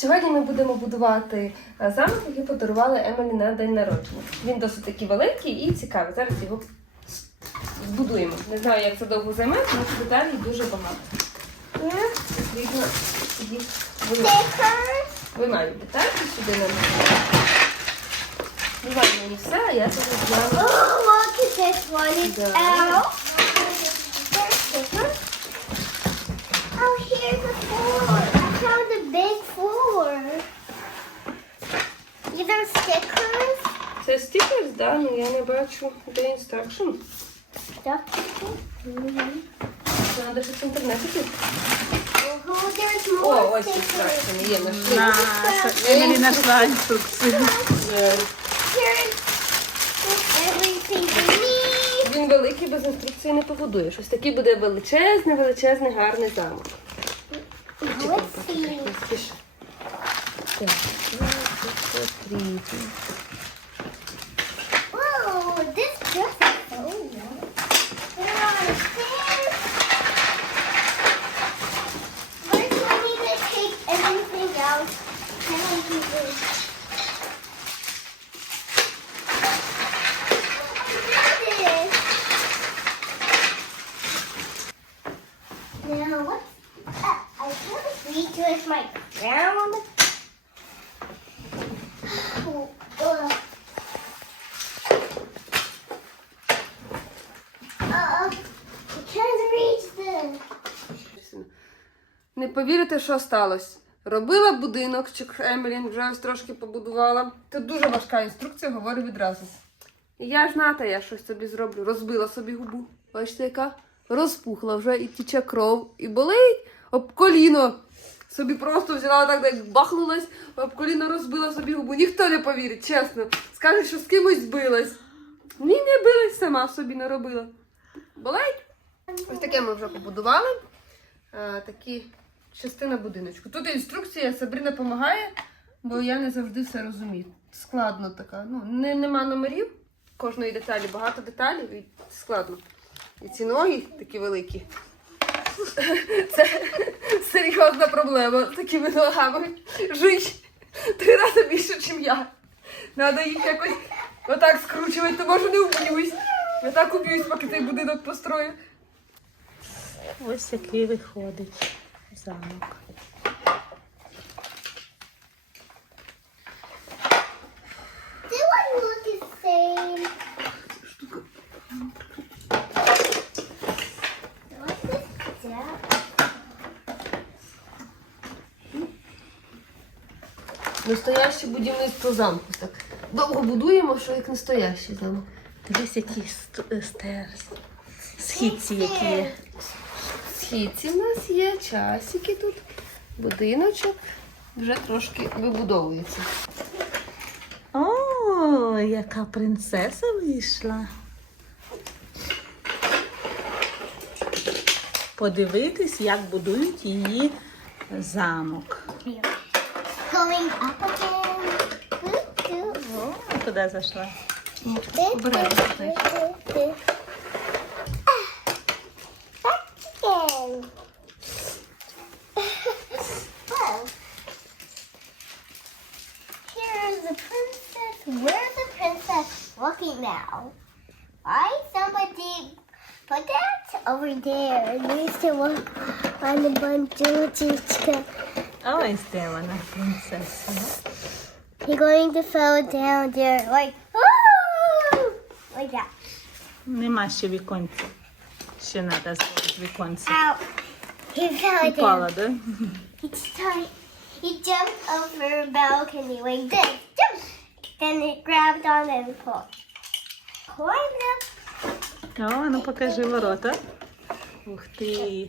Сьогодні ми будемо будувати е, замок, який подарували Емелі на день народження. Він досить такий великий і цікавий. Зараз його збудуємо. Не знаю, як це довго займе, тому що деталей дуже багато. Потрібно їх вимати. Вимаю детальки сюди нам. Вимаю мені все, а я це зроблю. Oh, look at this one. It's Yeah. out. Oh, here's the floor. I found a big floor. These are stickers. Це стікерс, да? Ну я не бачу, де інстракшн. Stuff. Треба щось в інтернеті. тут. Oh, О, ось stickers. інстракшн є, нашли. Емілі знайшла інструкцію. Е, everything we need. Він великий, без інструкції не побудуєш. Ось такий буде величезний, величезний, гарний замок. Let's see. Не. Так, four, three, two. Whoa, this dress. We're on a to take everything out. Повірите, що сталося. Робила будинок, чи Емелін вже ось трошки побудувала. Це дуже важка інструкція, говорю відразу. Я ж ната, я щось собі зроблю. Розбила собі губу. Бачите, яка? Розпухла вже і тіче кров, і болить об коліно. Собі просто взяла так, як бахнулась, об коліно розбила собі губу. Ніхто не повірить, чесно. Скаже, що з кимось збилась. Ні, не билась, сама собі не робила. Болить? Ось таке ми вже побудували. Е, такі частина будиночку. Тут інструкція Сабріна допомагає, бо я не завжди все розумію. Складно така. Ну, не, нема номерів кожної деталі, багато деталей і складно. І ці ноги такі великі. Це серйозна проблема з такими ногами. Жить три рази більше, ніж я. Треба їх якось отак скручувати, то може не вб'юсь. Я так уб'юсь, поки цей будинок построю. Ось який виходить замок. Настояще будівництво замку. Так довго будуємо, що як настоящий замок. Дивись, які ст- е, стерс. Східці які є. Східці в нас є, часики тут, будиночок. Вже трошки вибудовується. О, яка принцеса вийшла. Подивитись, як будують її замок. Going up again. Куди зайшла? Обережно, over there? It needs to look on the banduchka. Ось де вона, принцеса. You're going to fall down there like, oh, like that. Нема ще віконця. Ще треба зробити віконце. Ow. He fell down. Упала, да? He tried. He jumped over a balcony like this. Jump. Then it grabbed on and pulled. Climbed up. О, ну покажи ворота. Ух ти.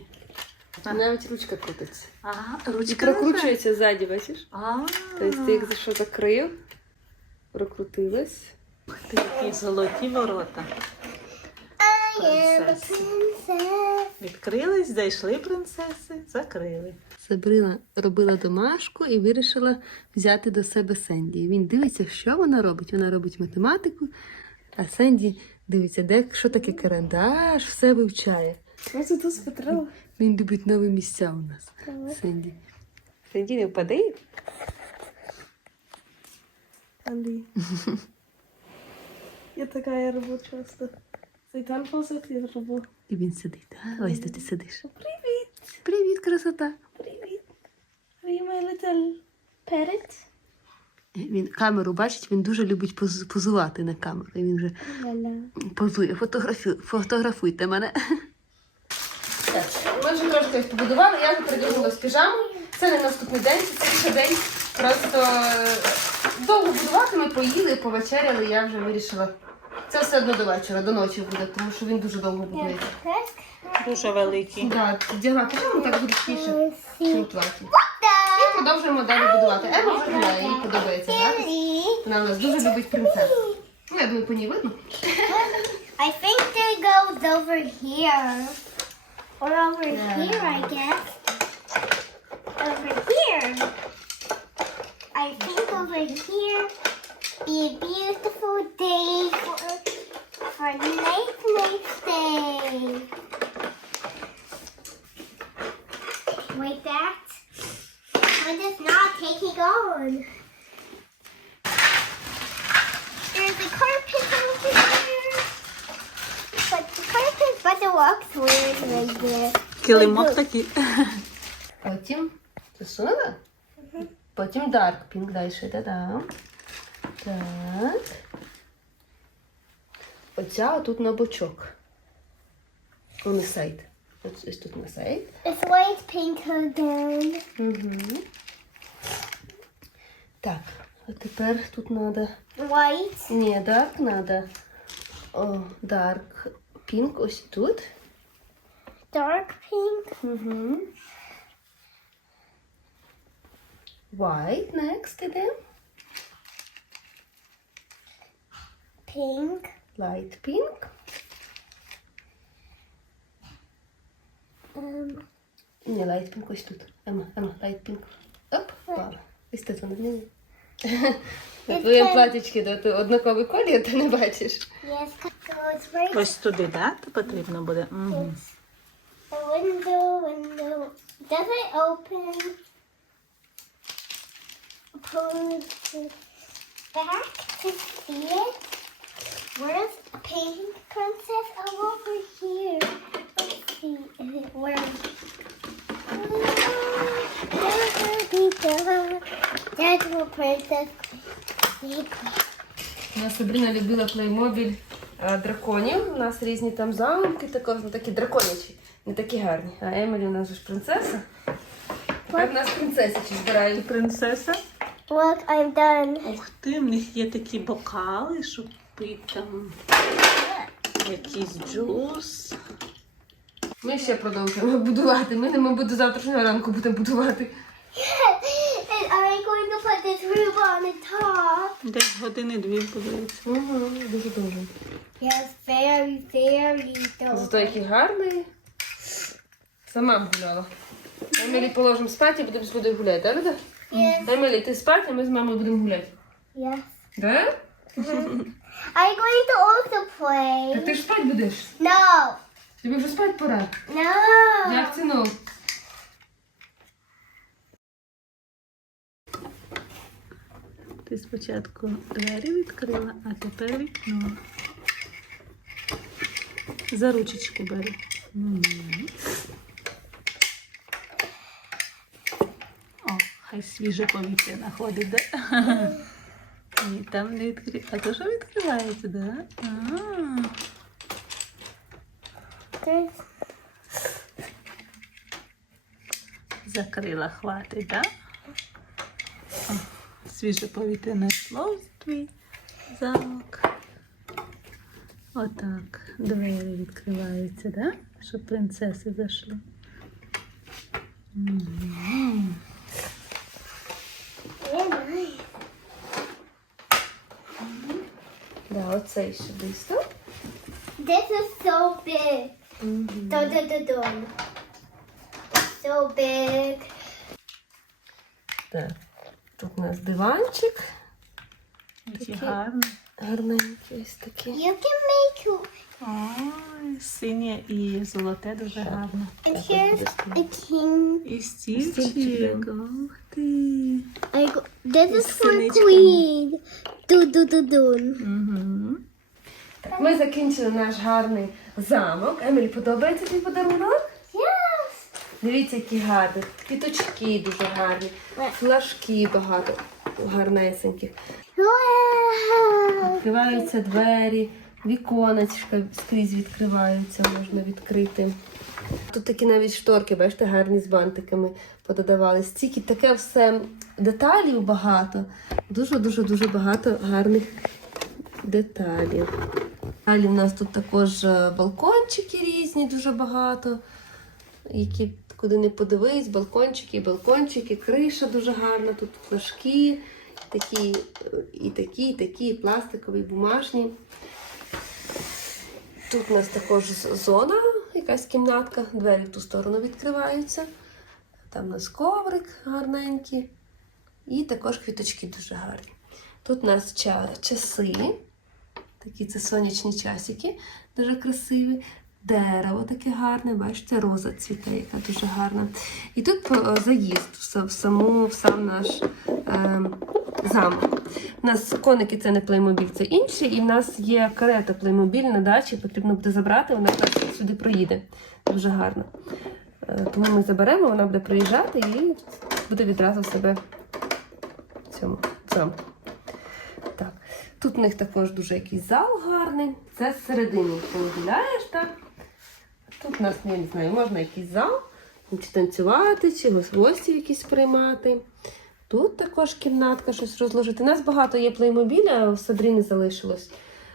Навіть ручка крутиться. Ага, І ручка прокручується ззаді, бачиш? А, Тобто ти як що закрив, прокрутилась. ух ти, які золоті ворота. Відкрились, зайшли принцеси, закрили. Сабрина робила домашку і вирішила взяти до себе Сенді. Він дивиться, що вона робить. Вона робить математику, а Сенді дивиться, де що таке карандаш, все вивчає. Ось тут спитала. Він любить нові місця у нас. Сенді. Сенді не впаде. Алі. Я така я роблю часто. Цей танфосик я роблю. І він сидить. так? Ось де ти сидиш. Привіт! Привіт, красота. Привіт! Are you my little parrot? Він камеру бачить, він дуже любить поз- позувати на камеру. І він вже позує. Фотографі... Фотографуйте мене. Ми вже трошки ось побудували, я вже придягнула з піжамою. Це не наступний день, це ще день. Просто е, довго будувати, ми поїли, повечеряли, я вже вирішила. Це все одно до вечора, до ночі буде, тому що він дуже довго будується. Дуже великий. Так, вдягла піжаму, так зручніше, у платі. І продовжуємо далі будувати. Ема вже гуляє, їй подобається, так? Вона у нас дуже любить принцес. Ну, я думаю, по ній видно. I think it goes over here. Or over Yeah. here, I guess. Over here. I think over here be a beautiful day for, for a nice, nice day. Like that. I'm just not taking on. Right there. Килимок такий. Потім засунула. Потім Dark Pink далі. Та-дам. Так. Оця тут на бочок. On the side. Ось, ось тут на сайт. It's white pink again. Угу. Так, а тепер тут треба. White. Ні, Dark треба. О, Dark Pink ось тут. Dark pink. Угу. White next іде. Pink. Light pink. Um, Ні, light pink ось тут. Ема, Ема, light pink. Оп, впала. Ось тут вона не. На твоєму платічці де ти однаковий колір, ти не бачиш. Ось туди, так? Да? Потрібно буде. Угу. Window, window. Does it open? Pull back to see it. Where's pink princess? Oh, over here. Let's see. Is it where? There's the princess. У нас Сабріна любила плеймобіль е, драконів. У нас різні там замки, ну, такі драконячі, не такі гарні. А Емілі у нас ж принцеса. Тепер у нас принцесичі збирають. Принцеса. Look, I'm done. Ух ти, в них є такі бокали, щоб пити там якийсь джус. Ми ще продовжуємо будувати. Ми, мабуть, до завтрашнього ранку будемо будувати. And I'm going to the top. Десь години дві будується. Угу, дуже дуже. Yes, very, very Зато який гарний. Сама гуляла. Емілі положимо спати і будемо з тобою гуляти, так? Люда? Yes, Емілі, ти спати, а ми з мамою будемо гуляти. yes. Да? I'm going to also play. Так ти ж спати будеш. No, Тобі вже спати пора. no. Як це ну? Ти спочатку двері відкрила, а тепер вікно. За ручечку бери. О, хай свіже повітря находить, да? Ні, там не відкрив. А то що відкривається, да? А, закрила, хватить, да? О, свіже повітря знайшло в твій замок. Отак. Двері відкриваються, да? Щоб принцеси зайшли. Да, оцей ще близько. This is so big. Dun dun dun dun. So big. Так. Нас диванчик. Такі. Гарненький ось такий. You can make Ой, синє і золоте дуже гарно. and here's a king. І стільчик. Стільчик, Ух ти. I go, This is for. Queen. Ду-ду-ду-дун. Угу. Так, ми закінчили наш гарний замок. Емілі, подобається твій подарунок? Дивіться, які гарні. Квіточки дуже гарні, флажки багато гарнесеньких. Відкриваються двері, віконечка скрізь відкриваються, можна відкрити. Тут такі навіть шторки, бачите, гарні з бантиками пододавали. Стільки таке все деталів багато. Дуже-дуже дуже багато гарних деталів. Далі в нас тут також е, балкончики різні, дуже багато. Які куди не подивись, балкончики, балкончики, криша дуже гарна, тут флажки, такі, і такі, і такі, і пластикові, і бумажні. Тут у нас також зона, якась кімнатка, двері в ту сторону відкриваються. Там у нас коврик гарненький. І також квіточки дуже гарні. Тут у нас часи. Такі це сонячні часики, дуже красиві. Дерево таке гарне, бачите, роза цвіте, яка дуже гарна. І тут е, заїзд в саму, в сам наш е, замок. У нас коники це не плеймобіль, це інші, і в нас є карета плеймобіль на дачі, потрібно буде забрати, вона якраз сюди проїде. Дуже гарно. Е, Тому ми заберемо, вона буде приїжджати і буде відразу в себе в цьому замку. Так. Тут у них також дуже якийсь зал гарний. Це зсередини поділяєш, так? Тут у нас, я не знаю, можна якийсь зал, чи танцювати, чи гос- гості якісь приймати. Тут також кімнатка щось розложити. У нас багато є плеймобіля, в Сабріні залишилось.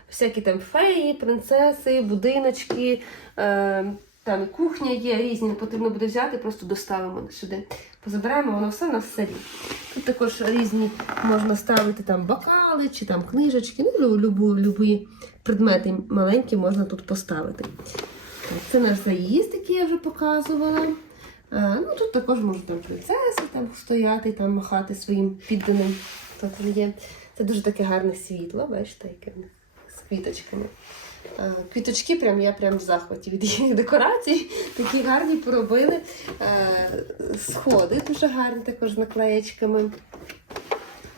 Всякі там феї, принцеси, будиночки, е, там кухня є, різні, потрібно буде взяти, просто доставимо сюди. Позабираємо, воно все на селі. Тут також різні можна ставити там бокали чи там книжечки, ну, лю- любу, любі предмети маленькі можна тут поставити. Це наш заїзд, який я вже показувала. Е, ну, тут також можуть там принцеси там стояти, там махати своїм підданим. Там є. Це дуже таке гарне світло, бачите, яке з квіточками. Е, Квіточки, прям я прям в захваті від їх декорацій. Такі гарні поробили. Е, Сходи дуже гарні, також з наклеєчками.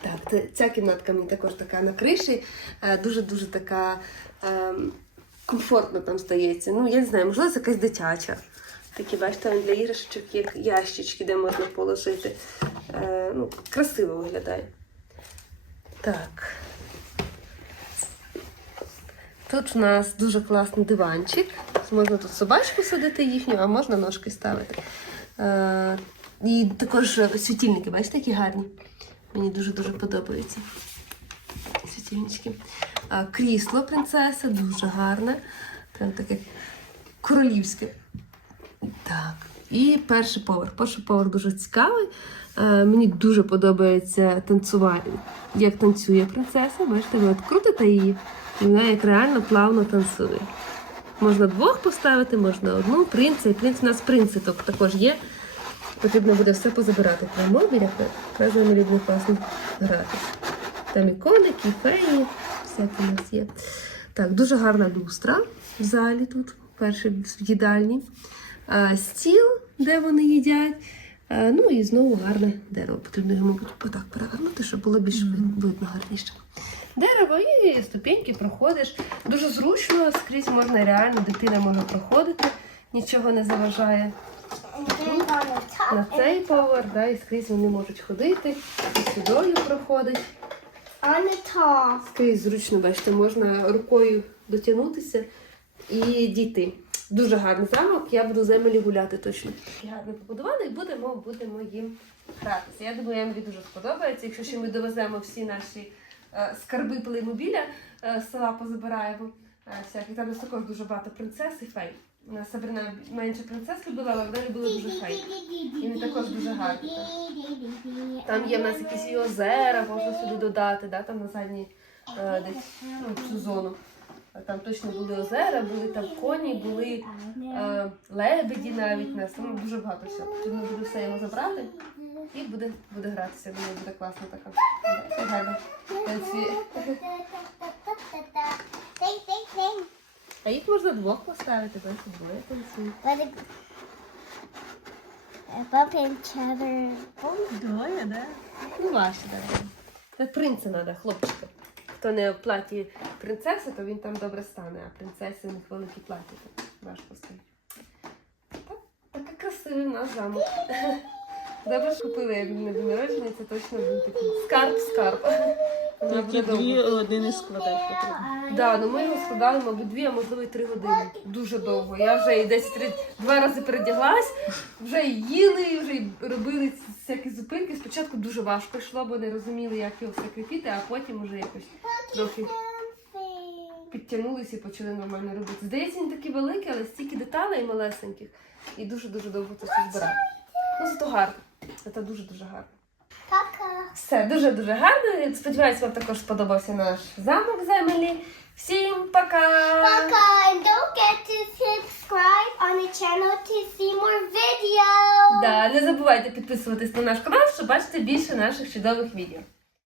Так, ця кімнатка мені також така на криші, дуже-дуже така ем, комфортно там стається. Ну, я не знаю, можливо, це якась дитяча. Такі, бачите, для іграшечок є ящички, де можна положити. Е, ну, красиво виглядає. Так. Тут у нас дуже класний диванчик. Можна тут собачку садити їхню, а можна ножки ставити. Е, і також світильники, бачите, які гарні. Мені дуже-дуже подобаються. А, крісло принцеси, дуже гарне. Прям таке королівське. Так. І перший поверх. Перший поверх дуже цікавий. Е, мені дуже подобається танцювати, як танцює принцеса. Бачите, ви от крутите її, і вона як реально плавно танцює. Можна двох поставити, можна одну, принца. І принц у нас принциток також є. Потрібно буде все позабирати. Прямо біля якраз вони люблять класно грати. Там і коники, і феї, всякі у нас є. Так, дуже гарна люстра в залі тут, перший в їдальні. А, стіл, де вони їдять. А, ну і знову гарне дерево. Потрібно його, мабуть, отак перевернути, щоб було більш видно гарніше. Дерево і ступеньки проходиш. Дуже зручно, скрізь можна реально, дитина може проходити, нічого не заважає. На цей поверх, да, і скрізь вони можуть ходити, і сюдою проходить. On the top. Скрізь зручно, бачите, можна рукою дотягнутися і дійти. Дуже гарний замок, я буду з Емілі гуляти точно. Гарно побудували і будемо, будемо їм гратися. Я думаю, Емілі дуже сподобається. Якщо ще ми довеземо всі наші е, скарби плеймобіля е, з села позабираємо. Е, всякі. Там у нас також дуже багато принцес і фей. У нас Сабрина менше принцес любила, але вона любила дуже фей. І вони також дуже гарні. Там є в нас якісь і озера, можна сюди додати, да, там на задній е, десь ну, цю зону. Там точно були озера, були там коні, були е, лебеді навіть нас. Там дуже багато всього. Потрібно буде все йому забрати і буде, буде гратися. Думаю, буде класно така. Бачите, А їх можна двох поставити, бачите, двоє танцюють. It uh, bump. Двоє, да? Ну, ваші, так. принца треба, хлопчика. Хто не в платі принцеси, то він там добре стане, а принцеси у них великі платі, важко стоїть. Так, такий красивий у нас замок. Добре ж купили, як день народження, це точно був такий скарб-скарб. Тільки дві години складати потрібно. Да, ну ми його складали, мабуть, дві, а можливо, і три години. Дуже довго. Я вже і десь три, два рази передяглась, вже і їли, і вже і робили ці всякі зупинки. Спочатку дуже важко йшло, бо не розуміли, як його все кріпити, а потім вже якось трохи підтягнулися і почали нормально робити. Здається, він такий великий, але стільки деталей малесеньких. І дуже-дуже довго це все збирати. Ну, зато гарно. Це дуже-дуже гарно. Все дуже дуже гарно. Сподіваюсь, вам також сподобався наш замок землі. Всім пока! Пока. And don't get to subscribe on the channel to see more videos. Да, не забувайте підписуватись на наш канал, щоб бачити більше наших чудових відео.